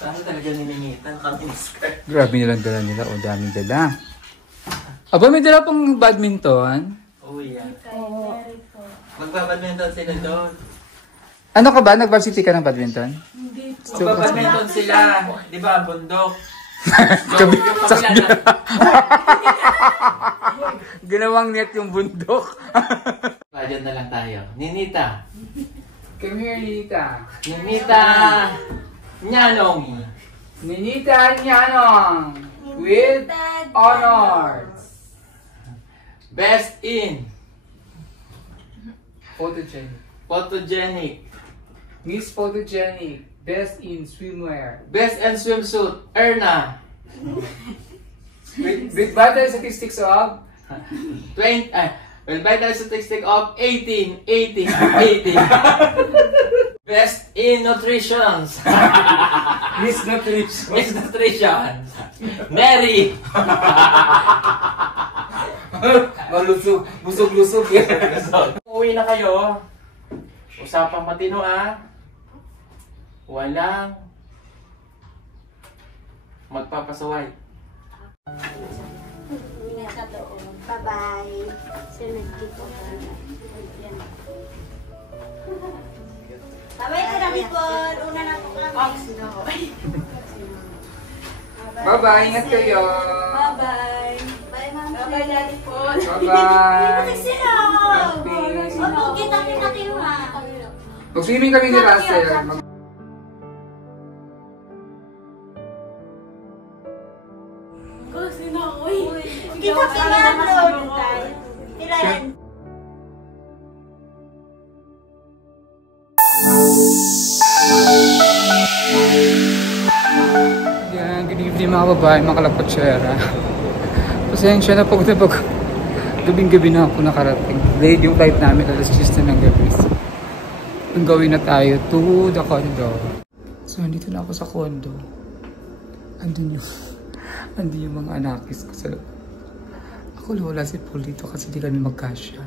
Saan talaga niningitan kami skirt? Grabe nilang dala nila. O, daming dala. Aba, may dala pang badminton? Oo, yan. Magbabadminton sila doon. Ano ka ba? Nag-varsity ka ng badminton? Hindi po. Magbabadminton sila. Di ba, bundok? Ginawang net yung bundok. Diyan na lang tayo. Ninita. Come here, Ninita. Ninita. Nyanong. Ninita Nyanong. With honors. Best in. Photogenic. Photogenic. Miss Photogenic. Best in swimwear. Best in swimsuit. Erna. With vital statistics of 20. With vital statistic of 18. 18. 18. Best in nutrition. Miss Nutrition. Miss Nutrition. Mary. Malusog, busog-lusog. Uwi na kayo. Usapang matino walang magpapasaway. Bye-bye. Bye-bye ka na, Bipon. Una na po kami. Bye-bye, ingat kayo. Bye-bye. Bye, Ma'am. Bye-bye, Daddy po. Bye-bye. Opo, kita-kita kayo ha. Mag-swimming kami ni Russell. Sino ako? Kita kayo tayo. Kailan? Yan, good evening mga babae, mga kalapatsera. Pasensya na pag gabing-gabi na ako nakarating. Late yung flight namin, alas 10 na ng gabi. Ang gawin na tayo to the condo. So, nandito na ako sa condo. Andun yung mga anakis ko sa loob. Ako wala si Paul dito kasi di kami magkasya.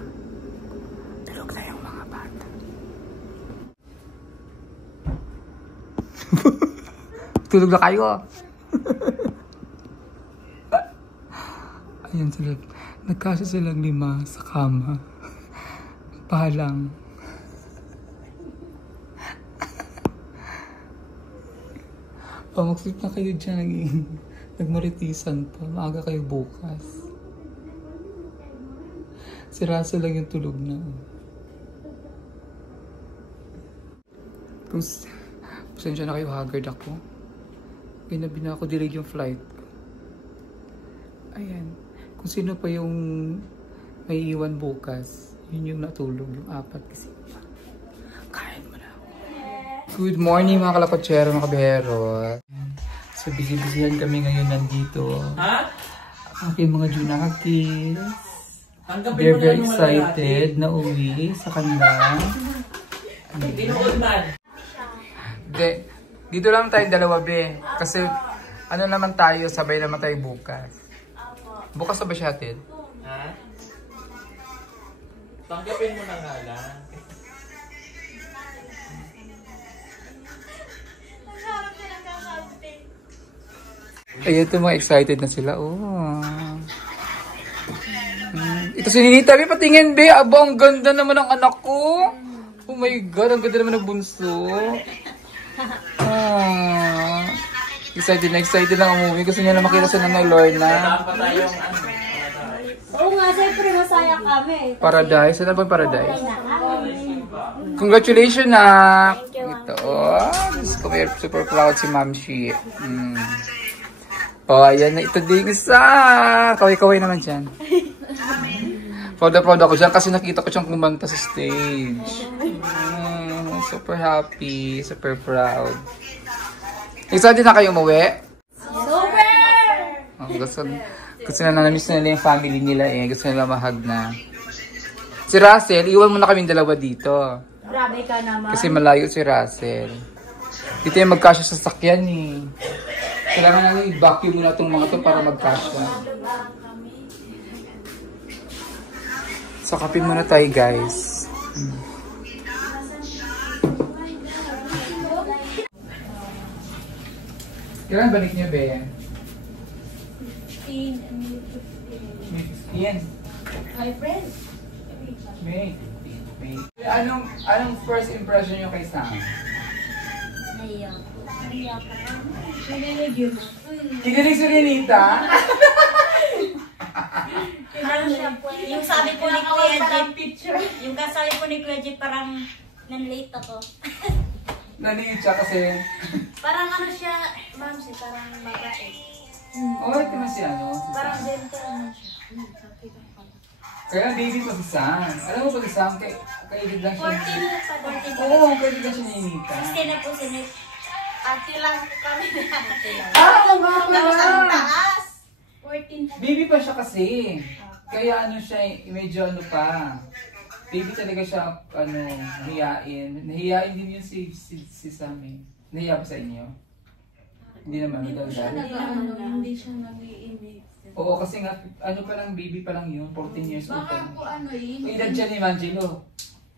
Tulog na yung mga bata. Tulog na kayo. Ayan sila. Nagkasya silang 5 sa kama. Palang. Mag-sleep na kayo dyan. Nagmaritisan pa. Maaga kayo bukas. Si Russell lang yung tulog na. Pasensya na kayo, haggard ako. Ginabi na ako, delayed yung flight ko. Ayan. Kung sino pa yung may iwan bukas, yun yung natulog, yung 4 kasi. Kain mo na ako. Good morning mga kalakotsero, mga kabihero. So busy-busyhan kami ngayon nandito. Ha? Aking mga junakis. They're very excited na uwi sa kanila. Tinuod man. Dito lang tayo dalawa, be. Kasi ano naman tayo, sabay naman tayo bukas. Bukas na ba siya, Ted? Ha? Tanggapin mo na nga lang. Ayun, ito mga excited na sila. Oh. Ito si Ninita, be, patingin, be. Aba, ang ganda naman ng anak ko. Oh my God, ang ganda naman ng bunso. Ah. Excited lang umuwi. Gusto niya na makita sa Nanay Lorna. Oo nga, siyempre masaya kami. Paradise. Ano bang paradise? Congratulations, nak! Ito. Oh, super proud si Ma'am Shi. Oh, ayan na. Ito din isa. Kaway-kaway naman dyan. Proud ako dyan kasi nakita ko siyang kumanta sa stage. Super happy. Super proud. Excited na kayo umuwi? Super! Oh, gusto na namiss na nila yung family nila eh. Gusto nila mahag na. Si Russell, iwan mo na kaming dalawa dito. Grabe ka naman. Kasi malayo si Russell. Dito yung magkasya sa sakyan eh. Kailangan natin i-vacuum muna itong mga ito para magkasya. So, kapin muna tayo guys. Kailan balik niyo, Be? 15 and May 15. May 15. My friend. May 15. May. Anong first impression niyo kay Sam? Naiyak. Naiyak ka. Nanilig yun. Kinilig si Renita? Ano siya po? Yung sabi po ni Kuya Jeep, Picture. yung kasabi po ni Kuya Jeep, parang nan-late ako. Nanilig siya kasi... Parang ano siya, ma'am, parang mabait. Oh, ito na si ano? Si Parang Sam. gentleman siya. Kaya baby pa si Sam. Alam mo pa si Sam, kaibig lang siya. 14 na pa, 14 pa. Oo, kaibig lang siya ni Renita. 16 na po si Nick. Ate lang po kami na. Ah, oo nga Tapos ang pala! taas. 14 na. Baby pa siya kasi. Kaya ano siya, medyo ano pa. Baby talaga siya, ano, nahiyain. Nahiyain din yun si Sam eh. Nahiya ba sa inyo? Hindi naman, madaldal. Hindi siya nag-iimik. Oo, kasi nga, ano pa lang, baby pa lang yun, 14 years old pa Baka lang. po ano yun. Edad siya ni Mangelo.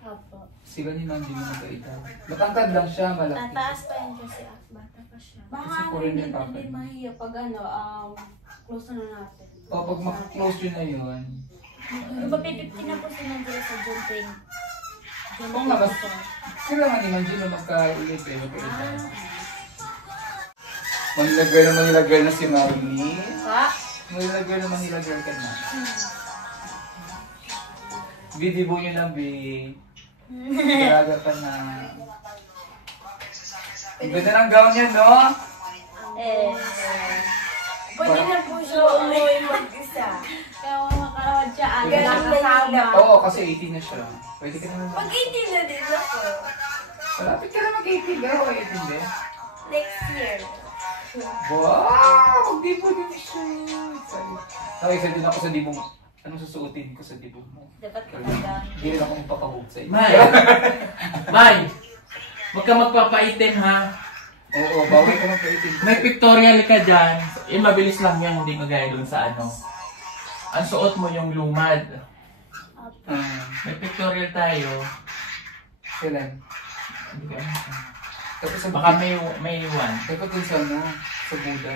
Opo. Sila ni Mangelo magkaedad. Matangkad lang siya, malaki. Tataas pa yun kasi bata pa siya. Baka Kasi ano foreigner hindi pa hindi pa. mahiya pag ano, close na natin. O, pag close yun na yun. Yung pa 50 na po si Nandira sa June 20. Oo nga, mas, sila nga ni Mangelo magka-ulit eh, magkaedad. Manila girl na si Marlene. Pa? Manila girl ka na. Bidibo nyo na, be. Galaga ka na. Ang ganda ng gown niya, no? Eh, Pwede na po siya umuwi mag-isa. Kaya makarawad siya. Pwede Aga siya. kasama. Oo, kasi 18 na siya. Pwede ka naman. Pag-18 na din ako. Malapit ka na mag-18. Pero kaya 18 din. Next year. Wow! Dibo din siya. Excited din ako sa dibong. Anong susuotin ko sa dibong mo? dapat talaga. Hindi rin ako magpapahog sa iyo. May! May! Huwag ka magpapaitim ha. Oo, bawal ka magpaitin. May pictorial ka dyan. Mabilis lang yan, hindi kagaya dun sa ano. Ang suot mo yung lumad. May pictorial tayo. Kailan? Hindi ko alam. Tapos sa Baka may one. dapat dun sa ano, sa Buda.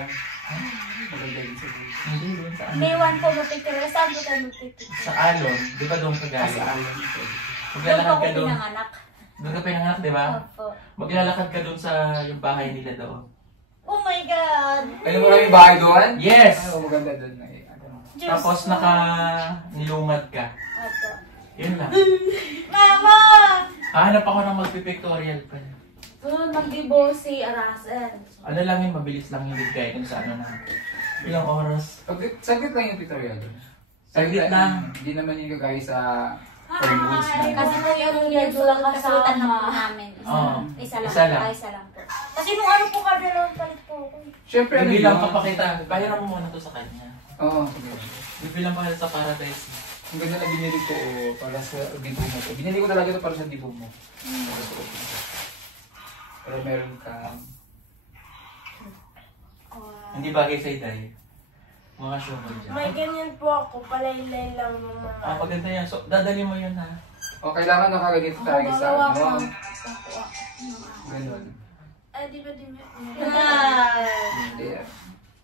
Maganda din sa Buda. Hindi dun sa ano. May one po mapicture. Saan po tayo mapicture? Sa Alon. Di ba doon ka Sa galing? alam ko. Doon po Maglalakad ako ka doon. pinanganak. Doon ka pinanganak, di ba? Opo. Maglalakad ka doon sa yung bahay nila doon. Oh my God! Ano mo lang yung bahay doon? Yes! Ano, maganda doon. Ay, ano. Diyos Tapos ko. nilungad ka. Opo. Yun lang. Mama! Hanap ako ng magpipictorial pa. Sunod mag-dibo si Russell. Ano lang yun, mabilis lang yung bigay kung sa ano na. Ilang oras. Saglit lang yung tutorial. Saglit lang. Hindi naman yung kagaya sa Hollywood Kasi na. po yung schedule lang Kasutan lang po kasama. namin. Oo. Isa lang. Isa lang. Isa lang po. Kasi nung ano po ka dalawang palit po ako. Siyempre, ano Bibilang yun? ka pa kita. Bayaran mo muna to sa kanya. Oo, sige. Bibilang pa kita sa paradise. Ang ganda na binili ko para sa dibo mo. Binili ko talaga ito para sa dibo mo. Para sa dibo mo. Pero meron ka. Hindi bagay sa iday. Mga sumod dyan. May ganyan po ako, palaylay lang ng mga... Paganda yan. So, dadali mo yun ha. O, kailangan nakaganito tayo sa Gagawa ano. ko. Ganun. Ay, di ba di ba? Hindi.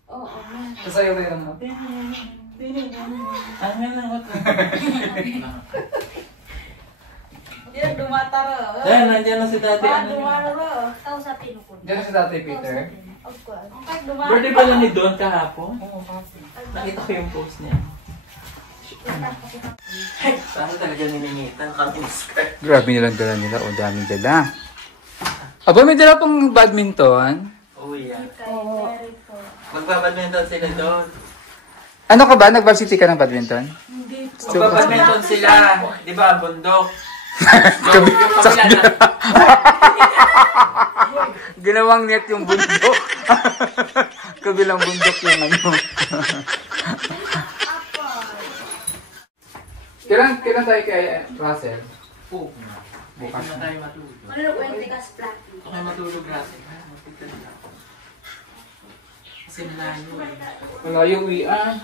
Oo, man. Sasayaw tayo ng mga. Ano lang ako. Hindi na dumataro. Dahil nandiyan na si dati. Ano yun? Dumataro. Kausapin ko. Diyan si Tatay Peter. Of course. Ang dumataro. Birthday pala ni Don kahapon. Oo, kasi. Nakita ko yung post niya. Sana talaga niningitan kami ni skirt. Grabe nilang dala nila. O, daming dala. Aba, may dala pang badminton. Oh yeah. Very po. Magbabadminton sila doon. Ano ka ba? Nag-varsity ka ng badminton? Magbabadminton sila. Di ba, bundok? Kabi- Yung kabila na. Ginawang net yung bundok. Kabilang bundok yung ano. Kailan tayo kay Russell? Oo. Bukas Bukas na tayo matulog. Ano na po yung tikas flat? Ito kayo matulog natin. Magpigtan na ako. Kasi malayo eh. Wala yung uwian.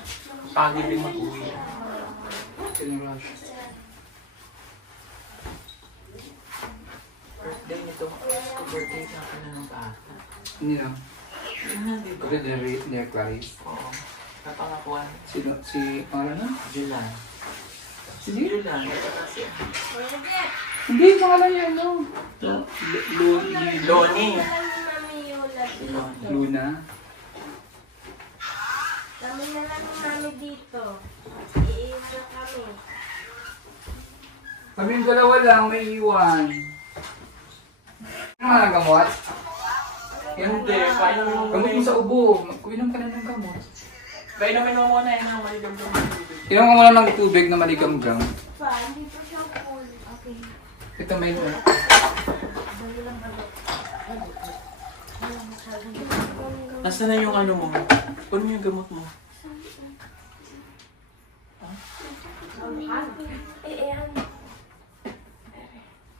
Pagod din mag-uwi. Birthday nito. Birthday na ako na ng bata. Hindi na. Di ba? Ito ni Clarice. Oo. Napangakuan. Sino? Si, pangalan na? Julan. Sige. Julan. Hindi, pangalan niya, ano? Loni. Mami Yola dito. Luna. Kami na lang ni Mami dito. Iiwan kami. Kami yung dalawa lang, may iwan. Ano nga ang gamot? Hindi. Painumin mo Gamot mo sa ubo. Kuinom ka na ng gamot. Painumin mo muna yun ang maligam-gam na tubig. Inom ka muna ng tubig na maligam-gam. Pa, hindi pa siya full. Okay. Ito may iwan. Dali lang ba? Nasaan na yung ano mo? Kunin mo yung gamot mo.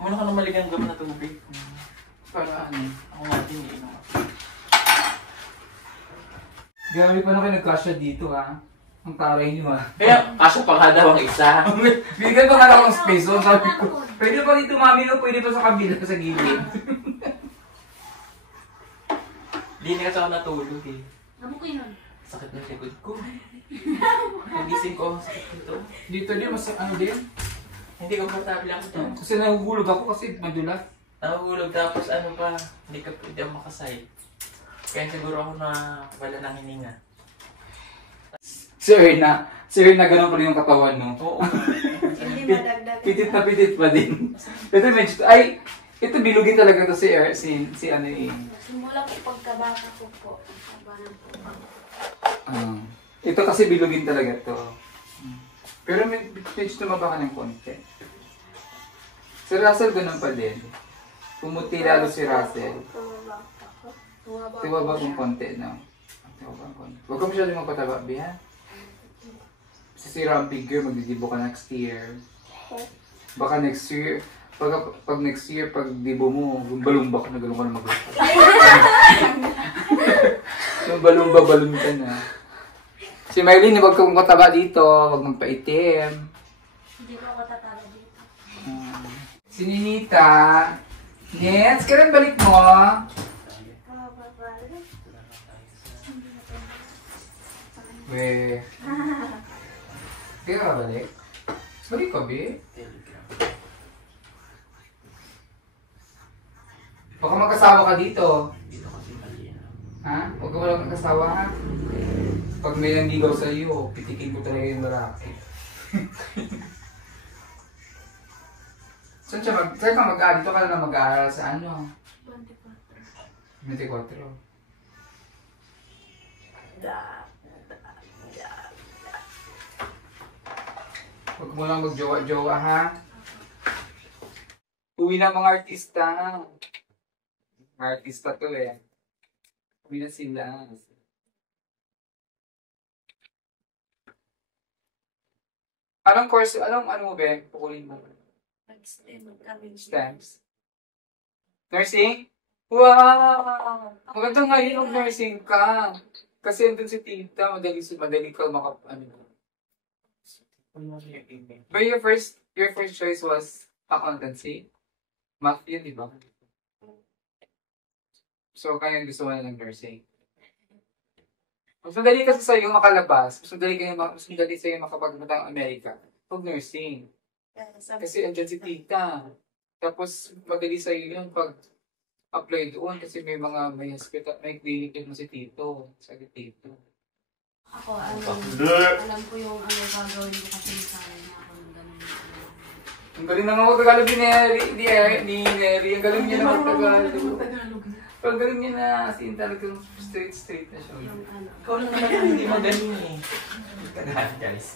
Muna ka na maligam-gam na tubig. Para ano? Ako nga din eh. Grabe pa na kayo nagkasya dito ha. Ang taray niyo ha. Kaya, kaso pa nga daw ang isa. Bigyan pa nga lang ng space. So sabi ko, pwede pa dito mami no? Pwede pa sa kabila sa gilid. Hindi na kasi ako natulog eh. Ano ko yun? Sakit na likod ko. Nagising ko, sakit nito. Dito din, mas ano din. Hindi komportable ako dyan. Kasi nahuhulog ako kasi madulas. Nahulog tapos ano pa, hindi ka pwede ako makasay. Kaya siguro ako na wala ng hininga. Si Erna ganun pa rin yung katawan no. Oo. Hindi madagdag. Pitit na pitit pa din. Ito medyo, ay, ito bilugin talaga to si ano eh. Simula po pagkabata ko po. Kabanan po. Ito kasi bilugin talaga to. Pero medyo tumaba ka ng konti. Si Russell ganun pa din. Pumuti lalo si Russell. Tumaba kong konti, no? Tumaba kong konti. Huwag ka masyadong magpataba, Bi, ha? Sisira ang figure, magdidibo ka next year. Baka next year, pag next year, pag dibo mo, balumba ka na, galong ka na mag-lumba. Yung balumba ka na. Si Mylene, huwag kang mataba dito, huwag magpaitim. Hindi ko ako tatalo dito. Si Ninita, Nets, kailan balik mo? Weh. Kaya ka balik? Balik ka, Bi? Baka magkasawa ka dito. Ha? Huwag ka walang magkasawa, ha? Pag may nandigaw sa iyo, pitikin ko talaga yung lalaki. Saan ka mag-aaral? Dito ka na mag-aaral sa ano? 24. 24. Huwag mo lang mag-jowa-jowa, ha? Uwi na mga artista. Mga artista to eh. Uwi na sila. Anong course? Anong ano mo, Ben? Pukulin mo. Nag-STEM kami. Stamps. Nursing? Wow! Maganda nga yun ang nursing ka. Kasi andun si tita, madali ka But your first choice was accountancy? Math yun, di ba? So, kaya gusto mo na ng nursing. Mas madali kasi sa'yo makalabas. Mas madali sa'yo makapagpunta ng Amerika. Pag nursing. Kasi andyan si tita. Tapos, madali sa'yo yun pag apply doon kasi may hospital, may clinic yun si tito. Sabi tito. Ako, alam ko yung gagawin ko kasi sa akin na ako ng ganun. Ang galing naman mag-Tagalog ni Neri. Ang galing niya na mag-Tagalog. Ang galing niya na as in talagang straight na siya. Ikaw lang naman ang hindi magaling eh. Tagalog, guys.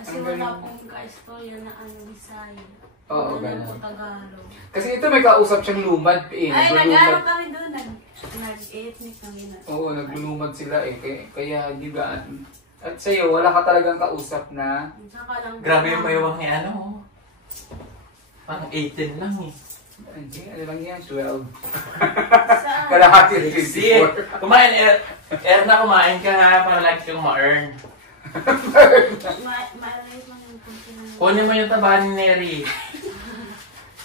Kasi wala pong ka-istorya na Bisaya. Oo, Ganun ganun. po Tagalog. Kasi ito may kausap siyang lumad eh. Ay, nag-aaral kami doon. Nag-ethnic kami na. Oo, naglulumad sila eh. Kaya di ba? At sa'yo, wala ka talagang kausap na... Saka lang. Grabe yung mayawang ni ano. Parang 18 lang eh. Hindi, ano lang yan? 12. Saan? Kalahati na Si, 24. kumain, na kumain ka ha, para lagi kang ma-earn. Ma-arrange mo yung kumpinan. Kunin mo yung tabahan ni Neri.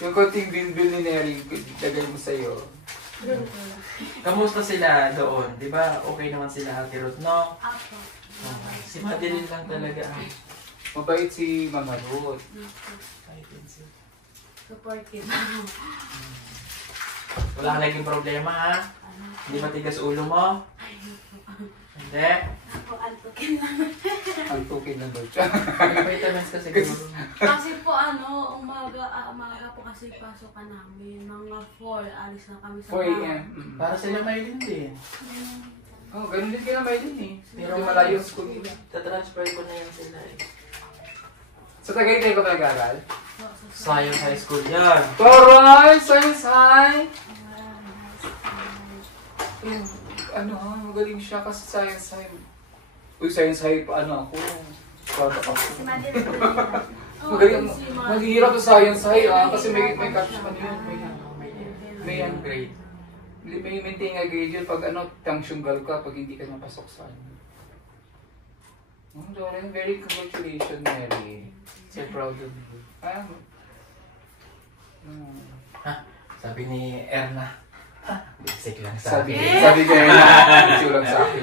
Yung konting bill ni Neri, lagay mo sa'yo. Kamusta sila doon? Di ba okay naman sila Ate Ruth, no? Apo. Si Madeline lang talaga. Mabait si Mama Ruth. Supportive. Wala ka naging problema, ha? Hindi matigas ulo mo? Hindi? Ako, antukin lang. Ang tukin na daw siya. May vitamins ka siguro. Kasi po umaga po kasi pasokan namin. Mga 4, alis na kami sa 4 a.m. Para sila Maylin din. Oh, ganun din kaya may din eh. Pero Pero malayo ang school nila. tatransfer ko na yan sila eh. Sa Tagaytay ko nag-aral? Science High School yan. Taray! Science High! Ano ha? Magaling siya kasi Science High. Uy, Science High pa ano ako. Bata ako. Si Madeline po nila. Magaling. Maghihirap sa Science High ah. Kasi may catch man yun. May grade. May maintain nga grade yun pag ano, tangsyunggal ka pag hindi ka napasok sa ano. Oh, Lauren, very congratulations, Mary. So proud of you. Sabi ni Erna. Basic lang sa Sabi akin. sabi ko na, issue lang sa akin.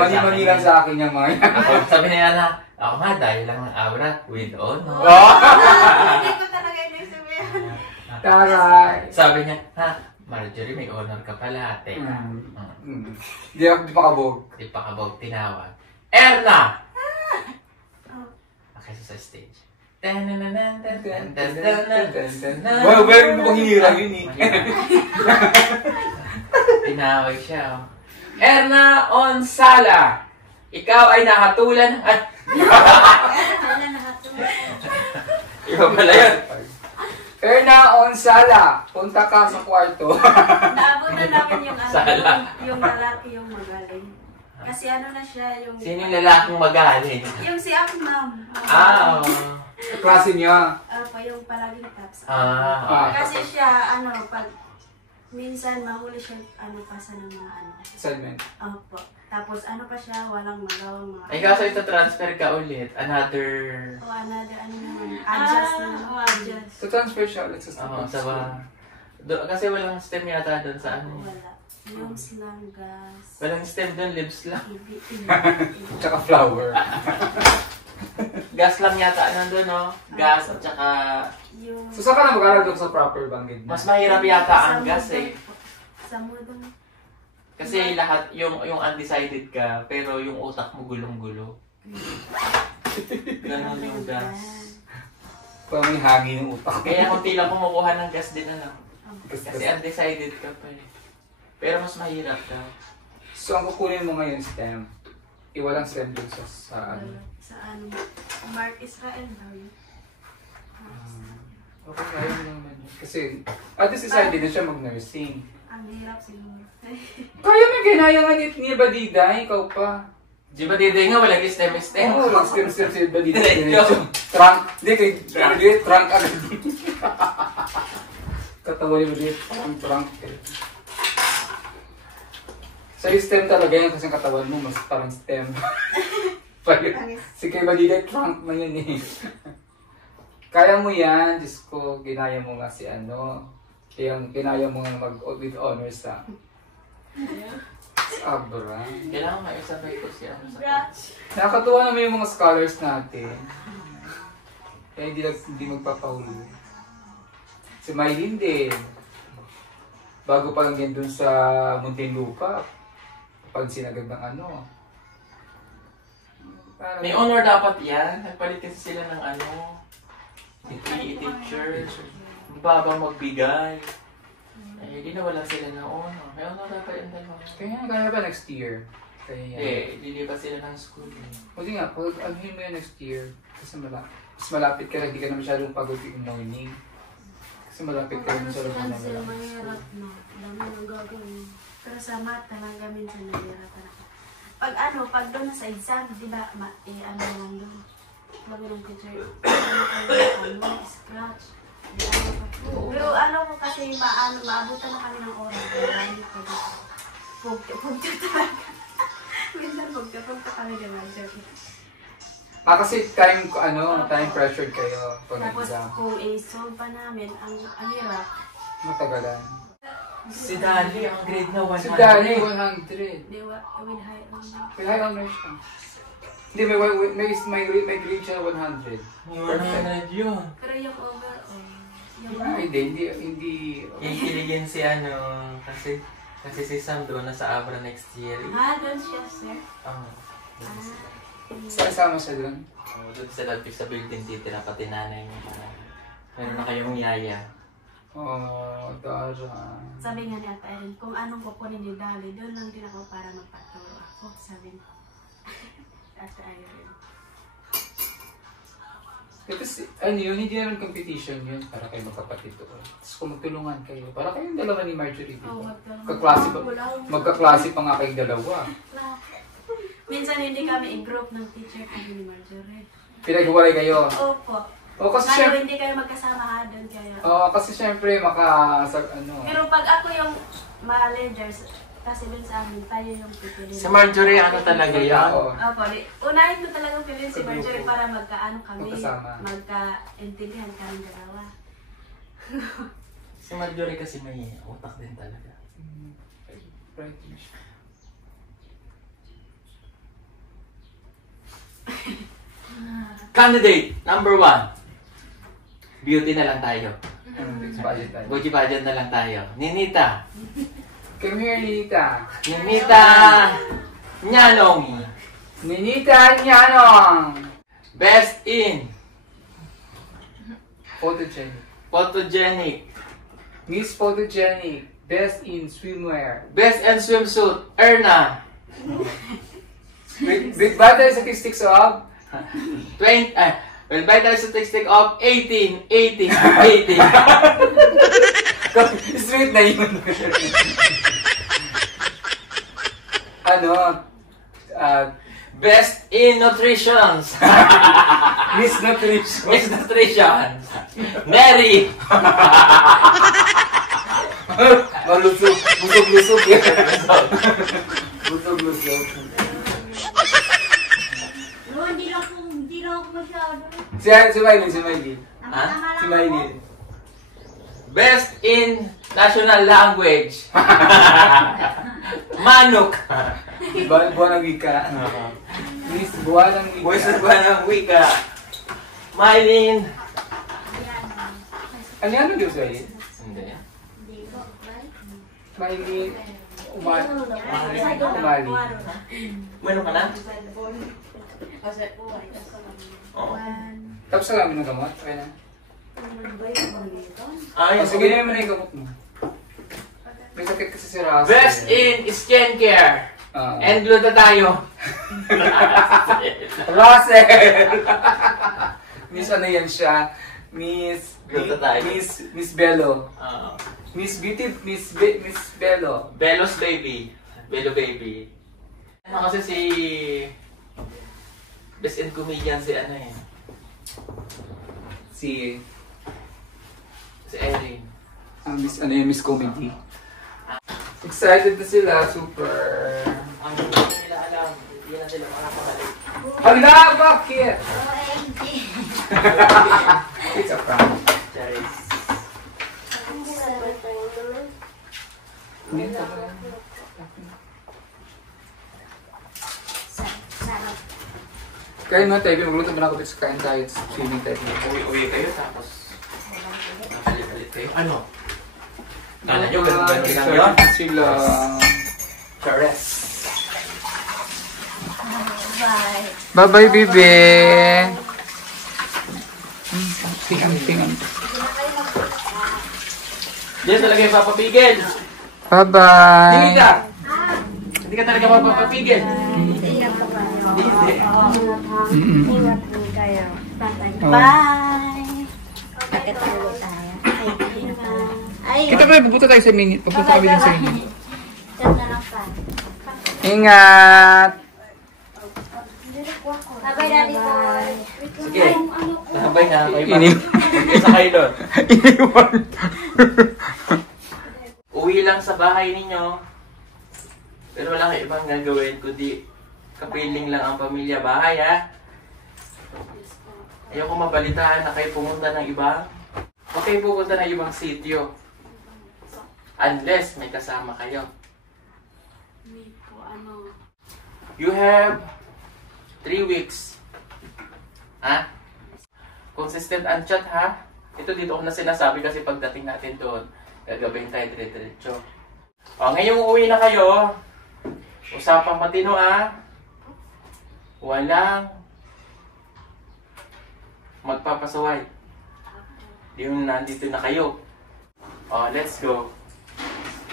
Mani-mani lang sa akin yung mga yan. Sabi ni Erna, ako nga dahil lang ng aura with honor. Hindi ko talaga inisabihan. Taray! Sabi niya, Marjorie, may honor ka pala, ate. Di pa kabog. Di pa kabog tinawag. Erna! Okay, sa stage. Well, mo hinira yun eh. Tinawag siya. Oh. Erna Onsala! Ikaw ay nahatulan at... Wala nakatulog. Ikaw pala yun. Erna Onsala, punta ka sa kwarto. Naabot na namin yung Sala. yung lalaki yung magaling. Kasi ano na siya yung... Sino yung lalaking magaling? Yung si Aki Ma'am. Oo. Klase niya. Pa yung palaging taps. Ah. Kasi siya, pag minsan mahuli siya, pasa ng mga Assignment. Opo. Tapos pa siya, walang magawang mga... Ay, kaso ito transfer ka ulit. Another... another, adjust na. Adjust. So transfer siya ulit sa Oo, students. sa ba? Kasi walang stem yata doon sa ano. Wala. Limbs lang, gas. Walang stem doon, lips lang. Tsaka flower. Gas lang yata nandun, no? Gas at saka... Yung... So saan ka na mag-aral doon sa proper Banggid? Mas mahirap yata ang gas eh. Sa mudong. Kasi lahat, yung undecided ka, pero yung utak mo gulong-gulo. Ganon yung gas. Parang may hangin yung utak. Kaya konti lang kumukuha ng gas din, ano? Kasi Kasi undecided ka pa eh. Pero mas mahirap ka. So ang kukunin mo ngayon STEM, iwalang STEM doon sa Sa Mark Israel ba yun? Okay, kaya mo naman yun. Kasi, at least decided na siya mag-nursing. Ang hirap siguro. Kaya may kinayangan ni Badida, ikaw pa. Di ba diday nga, walang stem-stem? Oo, mag-STEM si Badida. Diretso. Trunk, hindi kay trunk agad. Katawa ni Badida, trunk. Sa STEM talaga yan kasi ang katawan mo mas parang STEM. Si kay Badida, trunk na yun eh. Kaya mo yan, Diyos ko, ginaya mo nga si kinaya mo nga with honors sa Abra. Kailangan maisabay ko siya. Nakakatuwa naman yung mga scholars natin. Kaya hindi magpapahuli. Si Mylene din. Bago pa lang yan dun sa Muntinlupa. Pansin agad ng May honor dapat yan. Nagpalit kasi sila ng PE teacher. Baba magbigay. Eh, di na wala sila ng honor. May honor dapat yan dalawa. Kaya ba next year? Kaya yan. Lilipas sila ng school. Hindi nga, pag anuhin mo yan next year. Kasi mas malapit ka lang, hindi ka na masyadong pagod yung morning. Kasi malapit ka lang sa loob ng Sila mahirap na. Dami nang gagawin. Pero sa math talaga minsan nahihirapan ako. Pag doon na sa exam, di ba, lang doon. Bago ng teacher, scratch. Pero ko kasi maabutan na kami ng oras. Hindi ko dito. Pugta talaga. Minsan pugta kami naman. kasi time pressured kayo pag Tapos exam. kung i-solve pa namin, ang hirap. Matagalan. Si Dali, ang grade na 100. Si Dali, 100. Di wa, with high honor. May high honor siya. Hindi, may grade siya na 100. 100 yun. Pero yung overall, yung Hindi. Kikiligin si ano, kasi si Sam doon nasa Abra next year. doon siya, sir. Kasama siya doon. Doon sila sa building titira, pati nanay niya. Meron na kayong yaya. Dara. Sabi nga ni Ate Erin, kung anong kukunin ni Dali, doon lang din ako para magpaturo ako. Sabi ni Ate Erin. Kasi yun, hindi naman competition yun para kayo magkapatid doon. Tapos kung magtulungan kayo, para kayong dalawa ni Marjorie dito. Magkaklase pa nga kayong dalawa. Minsan hindi kami in-group ng teacher kami ni Marjorie. Pinaghiwalay kayo. Opo. Kasi Lalo syempre, hindi kayo magkasama doon kaya. kasi syempre Pero pag ako yung managers, kasi dun sa amin, tayo yung pipili. Si Marjorie, ano talaga yan? Opo, unahin ko talagang piliin si Marjorie para magkaano kami, Magkasama. magkaintindihan kami dalawa. Si Marjorie kasi may utak din talaga. Candidate number 1. Beauty na lang tayo. Beauty pageant na lang tayo. Ninita. Come here, Ninita. Ninita Nyanong. Ninita Nyanong. Best in Photogenic. photogenic. Miss Photogenic. Best in swimwear. Best in swimsuit. Erna. With vital statistics of 20. With vital statistic of 18. 18. 18. straight na yun. Best in nutrition. Miss Nutrition. Miss Nutrition. Mary. Malusog. Busog-lusog. Busog-lusog. Hindi lang ako masyado. Si Maylin. Ha? Si Maylin. Best in national language. Manok. Buwan ng wika. Miss Buwan ng wika. Voice of ng wika. Mylene. Ano yan ang Diyos ay? Hindi. Maylin. Umali. Meron ka na? Oo. Tapos sa kami ng gamot? Okay na. Ay, Sige na naman na yung gamot mo. May sakit kasi si Russell. Best in skincare. And tayo. Russell! Miss ano yan siya? Miss Bello. Miss Beauty, Miss Bello. Belos baby. Bello baby. Ano kasi si best in comedian si ano eh. Si Erin. Miss Comedy. Excited na sila, super. Ang hindi nila alam, hindi na sila makakabalik. Hala, bakit? It's a prank. Charis. Kaya mo tayo, magluto ba na ako sa kain tayo, swimming tayo. Uwi kayo tapos balik kayo. Ano? Kala nyo, ganun-ganun lang yun? Sila. Charis. Bye-bye, bebe. Tingan. Diyan talaga yung papapigil. Bye-bye. Ninita! Hindi ka talaga mapapapigil. Bye! Pagkatalo tayo. Ay, Kita ba, pupunta tayo sa mini. Pupunta kami din sa mini. chat na lang pa. Ingat! Bye-bye, Daddy Boy. Sige. Nakabay na. Iniwan. Isa kayo doon. Iniwan. Uwi lang sa bahay ninyo. Pero wala kang ibang gagawin kundi kapiling lang ang pamilya bahay, ha? Ayoko mabalitaan na kayo pumunta ng iba. Huwag kayo pupunta ng ibang sityo. Unless may kasama kayo. Hindi po, ano. You have 3 weeks. Ha? Consistent ang chat, ha? Ito dito ko na sinasabi kasi pagdating natin doon, gagabayin tayo dire-diretso. O, ngayong uuwi na kayo, usapang matino, walang magpapasaway. Yung nandito na kayo. O, let's go.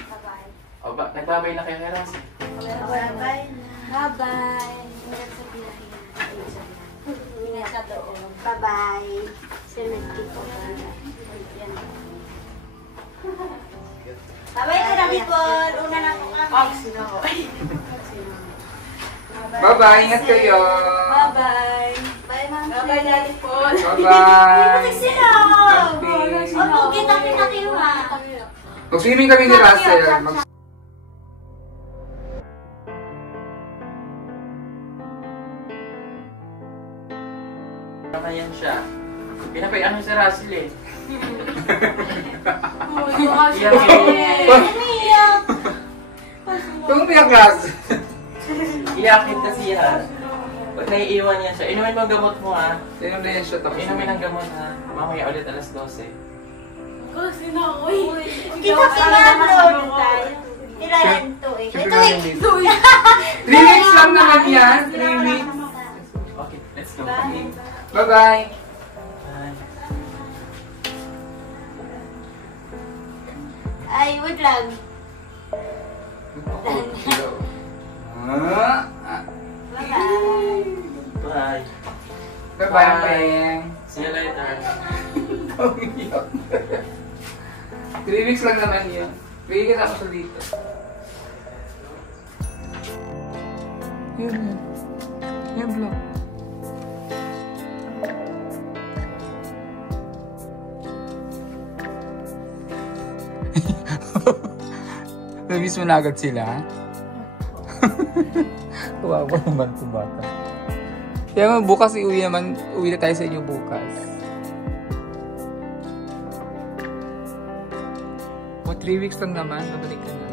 Bye-bye. O, nagbabay na kayo, Heras? Bye-bye. Bye-bye. Ingat sa biyahe. Ingat sa doon. Bye-bye. Sinagki ko ba? Yan. Bye-bye ka namin po. Una na po kami. Sino ako? Bye-bye, ingat kayo. Bye-bye. Bye, ma'am. Bye-bye, Daddy po. Bye-bye. Sino? Happy. Opo, kita-kita kayo ha. Mag-swimming kami ni Russell. Yan siya. Pinapayaan mo si Russell eh. Umiyak. Kung umiyak Russell. Iyakit kasi yan. Pag naiiwan yan siya, inumin mo ang gamot mo ha. Sino na yan siya tapos? Inumin ang gamot ha. Mamaya ulit alas 12. Sino ako eh? Kita-kita tayo. Kailan to eh. Ito eh. 3 weeks lang naman yan. 3 weeks. Okay, let's go. Bye. Bye-bye. Bye. Ay, wait lang. Bye-bye. Bye. Bye-bye, Peng. See you later. 3 weeks lang naman yun. Pwede ka tapos dito. Yun yun. Yung vlog. Namiss mo na agad sila? Kawawa naman si bata. Kaya nga bukas uwi na tayo sa inyo bukas. O 3 weeks lang naman, babalik ka na.